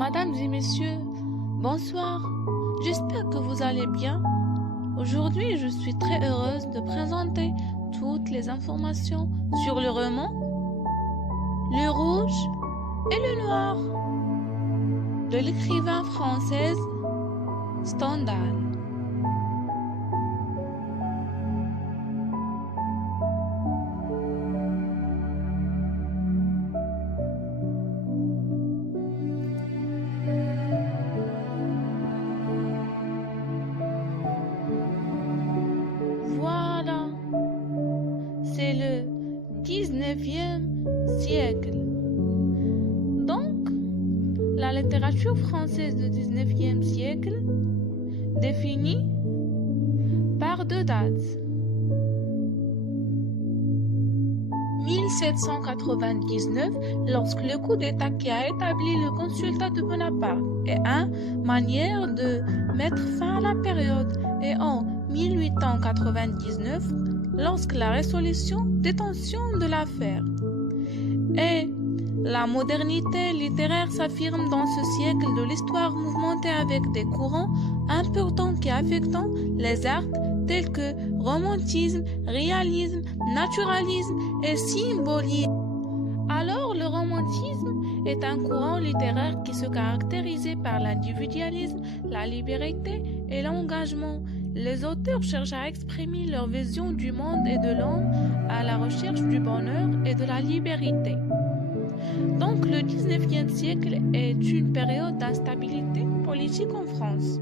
Mesdames et messieurs, bonsoir. J'espère que vous allez bien. Aujourd'hui, je suis très heureuse de présenter toutes les informations sur le roman Le Rouge et le Noir de l'écrivain française Stendhal. Voilà, c'est le 19e siècle. Donc, la littérature française du 19e siècle définie par deux dates. 1799, lorsque le coup d'État qui a établi le consulat de Bonaparte est une manière de mettre fin à la période, et en 1899, lorsque la résolution des tensions de l'affaire. Et la modernité littéraire s'affirme dans ce siècle de l'histoire mouvementée avec des courants importants qui affectent les arts tels que romantisme, réalisme, naturalisme et symbolisme. Alors le romantisme est un courant littéraire qui se caractérisait par l'individualisme, la liberté et l'engagement. Les auteurs cherchent à exprimer leur vision du monde et de l'homme à la recherche du bonheur et de la liberté. Donc le 19e siècle est une période d'instabilité politique en France.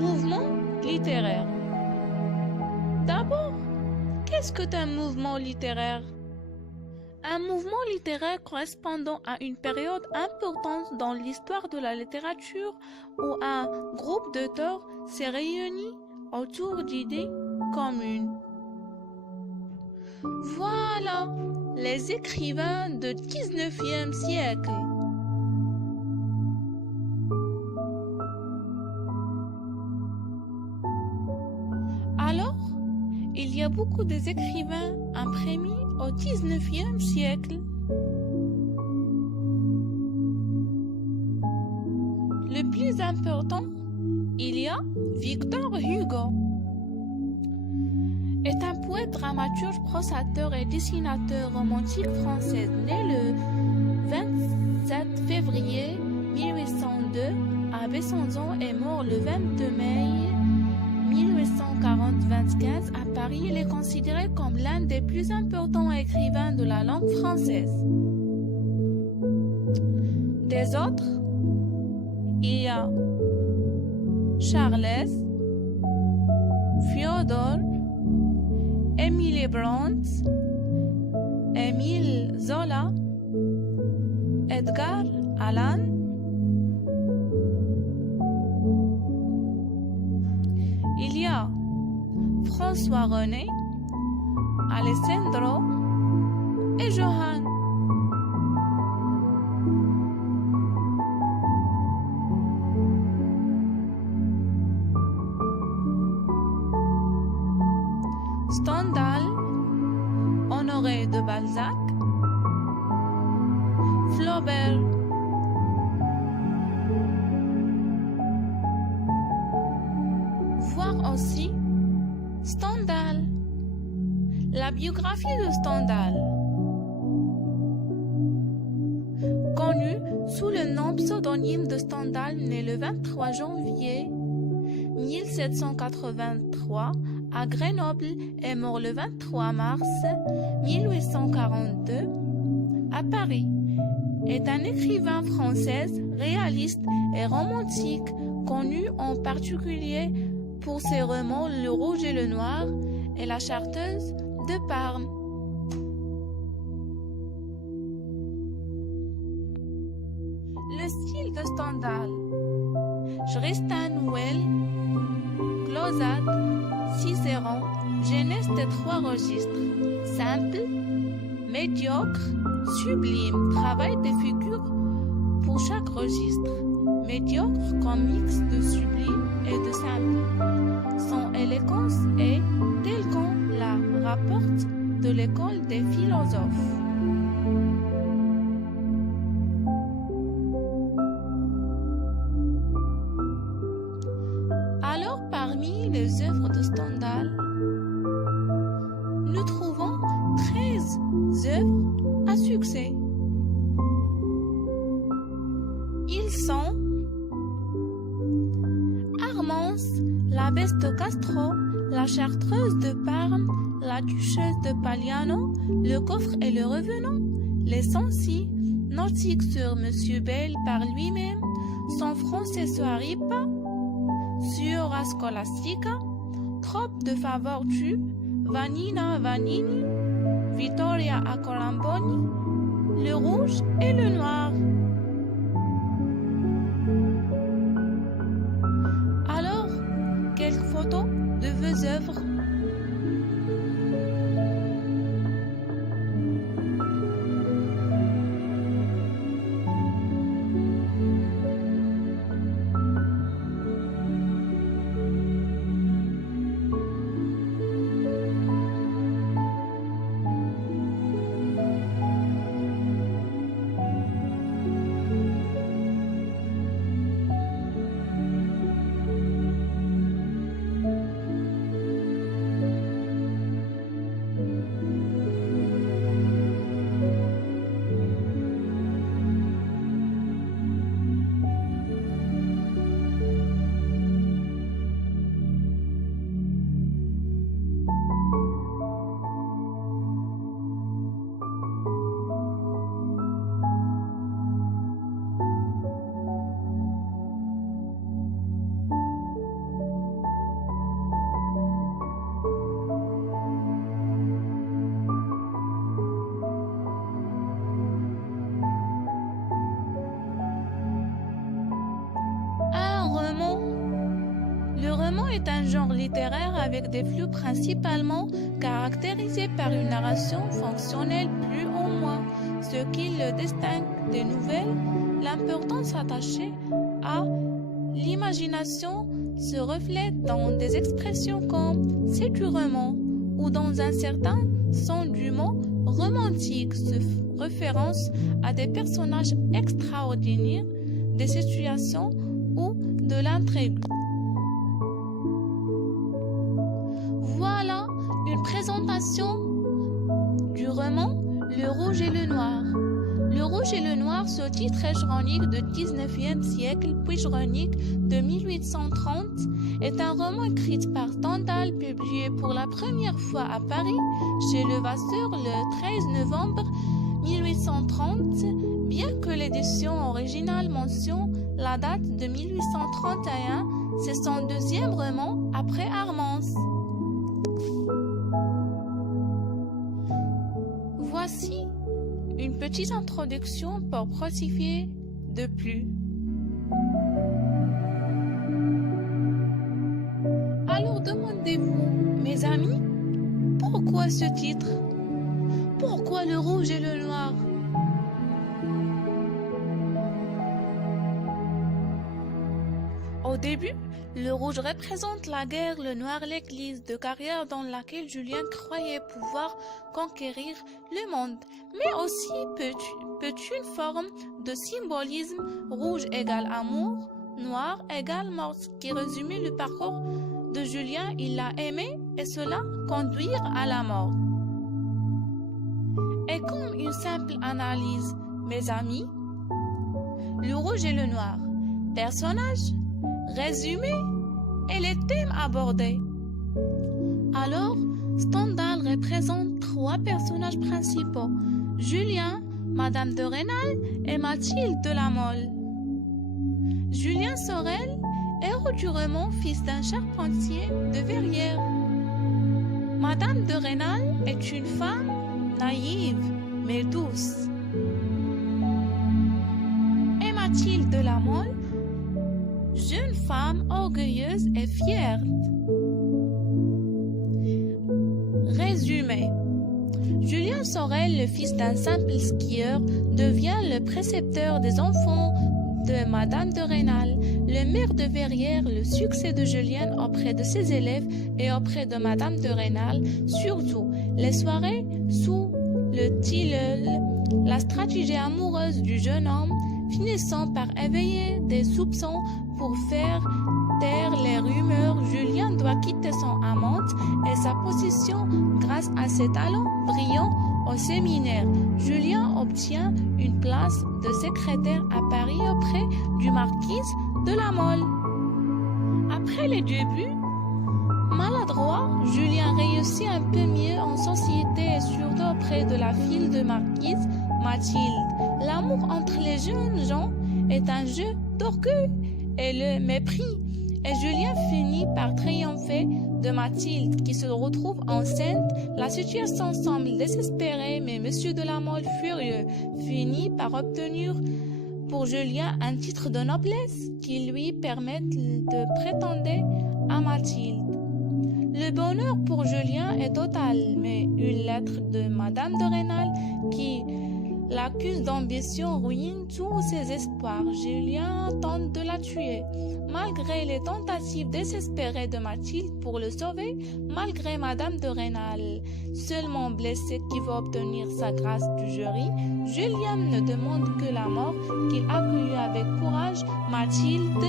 Mouvement littéraire. D'abord, qu'est-ce qu'un mouvement littéraire? Un mouvement littéraire correspondant à une période importante dans l'histoire de la littérature où un groupe d'auteurs s'est réuni autour d'idées communes. Voilà les écrivains du 19e siècle. Alors, il y a beaucoup d'écrivains imprimés au 19e siècle. Le plus important, il y a Victor Hugo. Est un poète, dramaturge, prosateur et dessinateur romantique français né le 27 février 1802 à Besançon et mort le 22 mai 1840-25 à Paris. Il est considéré comme l'un des plus importants écrivains de la langue française. Des autres, il y a Charles, Fyodor, Émile Brandt, Émile Zola, Edgar Allan, il y a François René, Alessandro et Johann. Stendhal, Honoré de Balzac, Flaubert. Voir aussi Stendhal. La biographie de Stendhal. Connu sous le nom pseudonyme de Stendhal, né le 23 janvier 1783 à Grenoble et mort le 23 mars 1842 à Paris, est un écrivain français réaliste et romantique connu en particulier pour ses romans Le Rouge et le Noir et La Chartreuse de Parme. Le style de Stendhal. Justin Nouel, Clausade, Cicéron, jeunesse des trois registres. Simple, médiocre, sublime. Travail des figures pour chaque registre. Médiocre comme mix de sublime et de simple. Son élégance est telle qu'on la rapporte de l'école des philosophes. les œuvres de Stendhal, nous trouvons 13 œuvres à succès. Ils sont Armance, l'abbesse de Castro, la chartreuse de Parme, la duchesse de Pagliano, le coffre et le revenant, les Sancy, Nautique sur Monsieur Bell par lui-même, San Francesco Aripa, sur Scolastica, Trope de Favortu, Vanina Vanini, Vittoria Accolamboni, le rouge et le noir. Alors, quelques photos de vos œuvres. Est un genre littéraire avec des flux principalement caractérisés par une narration fonctionnelle plus ou moins, ce qui le distingue des nouvelles. L'importance attachée à l'imagination se reflète dans des expressions comme « c'est du roman » ou dans un certain sens du mot « romantique », ce référence à des personnages extraordinaires, des situations ou de l'intrigue. Voilà une présentation du roman Le Rouge et le Noir. Le Rouge et le Noir, ce titre hégémonique du 19e siècle, puis hégémonique de 1830, est un roman écrit par Stendhal, publié pour la première fois à Paris chez Levasseur le 13 novembre 1830, bien que l'édition originale mentionne la date de 1831, c'est son deuxième roman après Armance. Voici une petite introduction pour procéder de plus. Alors demandez-vous, mes amis, pourquoi ce titre? Pourquoi le rouge et le noir? Au début, le rouge représente la guerre, le noir l'église de carrière dans laquelle Julien croyait pouvoir conquérir le monde, mais aussi peut une forme de symbolisme, rouge égale amour, noir égale mort, qui résumait le parcours de Julien. Il l'a aimé et cela conduire à la mort. Et comme une simple analyse, mes amis, le rouge et le noir, personnages, résumé et les thèmes abordés. Alors, Stendhal représente trois personnages principaux, Julien, Madame de Rênal et Mathilde de la Mole. Julien Sorel, héros du roman, fils d'un charpentier de Verrières. Madame de Rênal est une femme naïve mais douce. Et Mathilde de la Mole, jeune femme orgueilleuse et fière. Résumé. Julien Sorel, le fils d'un simple skieur, devient le précepteur des enfants de Madame de Rênal. Le maire de Verrières, le succès de Julien auprès de ses élèves et auprès de Madame de Rênal, surtout les soirées sous le tilleul, la stratégie amoureuse du jeune homme, finissant par éveiller des soupçons pour faire taire les rumeurs, Julien doit quitter son amante et sa position grâce à ses talents brillants au séminaire. Julien obtient une place de secrétaire à Paris auprès du marquis de La Mole. Après les débuts maladroits, Julien réussit un peu mieux en société et surtout auprès de la fille de marquise, Mathilde. L'amour entre les jeunes gens est un jeu d'orgueil et le mépris. Et Julien finit par triompher de Mathilde qui se retrouve enceinte. La situation semble désespérée, mais Monsieur de La Mole, furieux, finit par obtenir pour Julien un titre de noblesse qui lui permet de prétendre à Mathilde. Le bonheur pour Julien est total, mais une lettre de Madame de Rênal qui l'accuse d'ambition ruine tous ses espoirs. Julien tente de la tuer. Malgré les tentatives désespérées de Mathilde pour le sauver, malgré Madame de Rênal, seulement blessée qui veut obtenir sa grâce du jury, Julien ne demande que la mort qu'il accueille avec courage. Mathilde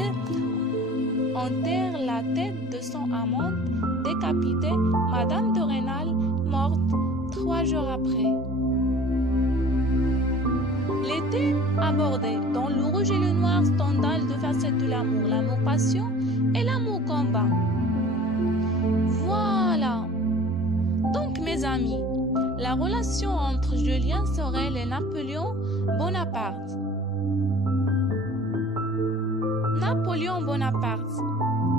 enterre la tête de son amante décapitée, Madame de Rênal morte 3 jours après. Les thèmes abordés dans Le Rouge et le Noir sont de facettes de l'amour, l'amour-passion et l'amour-combat. Voilà. Donc, mes amis, la relation entre Julien Sorel et Napoléon Bonaparte. Napoléon Bonaparte,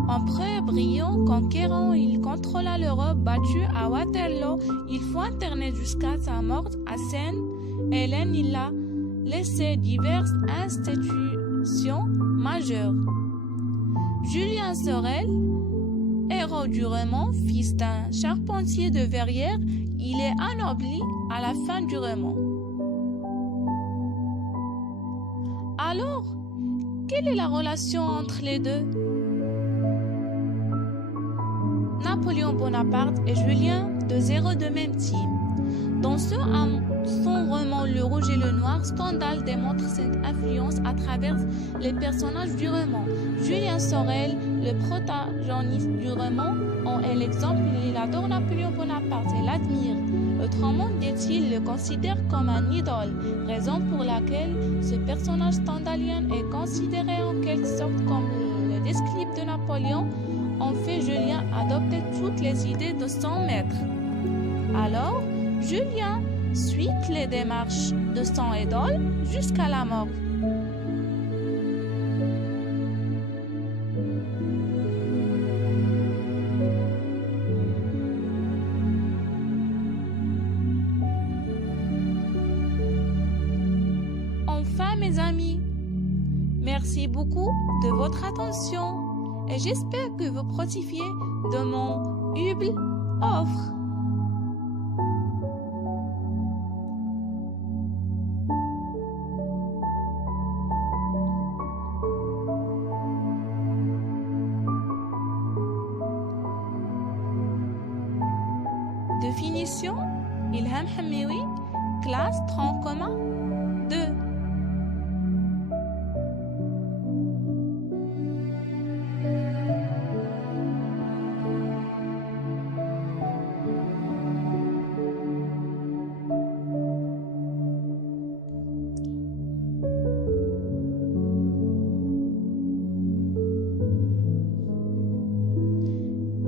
empereur brillant, conquérant, il contrôla l'Europe battue à Waterloo. Il fut interné jusqu'à sa mort à Sainte-Hélène. Il a laissé diverses institutions majeures. Julien Sorel, héros du roman, fils d'un charpentier de Verrières, il est anobli à la fin du roman. Alors, quelle est la relation entre les deux? Napoléon Bonaparte et Julien, deux héros de même team. Dans son roman Le Rouge et le Noir, Stendhal démontre cette influence à travers les personnages du roman. Julien Sorel, le protagoniste du roman, en est l'exemple. Il adore Napoléon Bonaparte et l'admire. Autrement dit-il, le considère comme un idole, raison pour laquelle ce personnage stendhalien est considéré en quelque sorte comme le descriptif de Napoléon. En fait, Julien adoptait toutes les idées de son maître. Alors, Julien suit les démarches de son idole jusqu'à la mort. Enfin, mes amis, merci beaucoup de votre attention et j'espère que vous profitiez de mon humble offre. Définition, Ilham Hammaoui, classe tronc commun 2.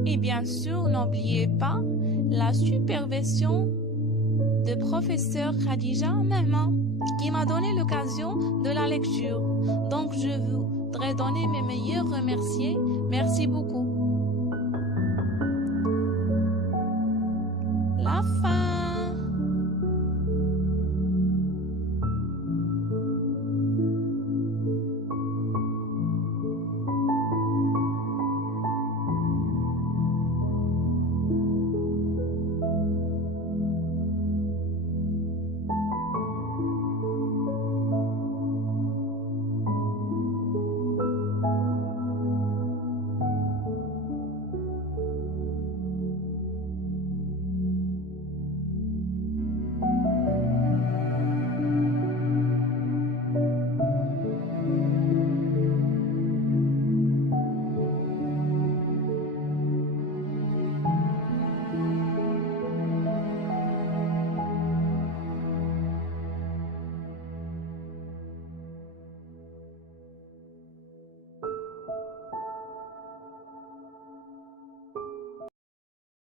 Et bien sûr, n'oubliez pas la supervision de professeur Khadija Mehma qui m'a donné l'occasion de la lecture. Donc, je voudrais donner mes meilleurs remerciements. Merci beaucoup.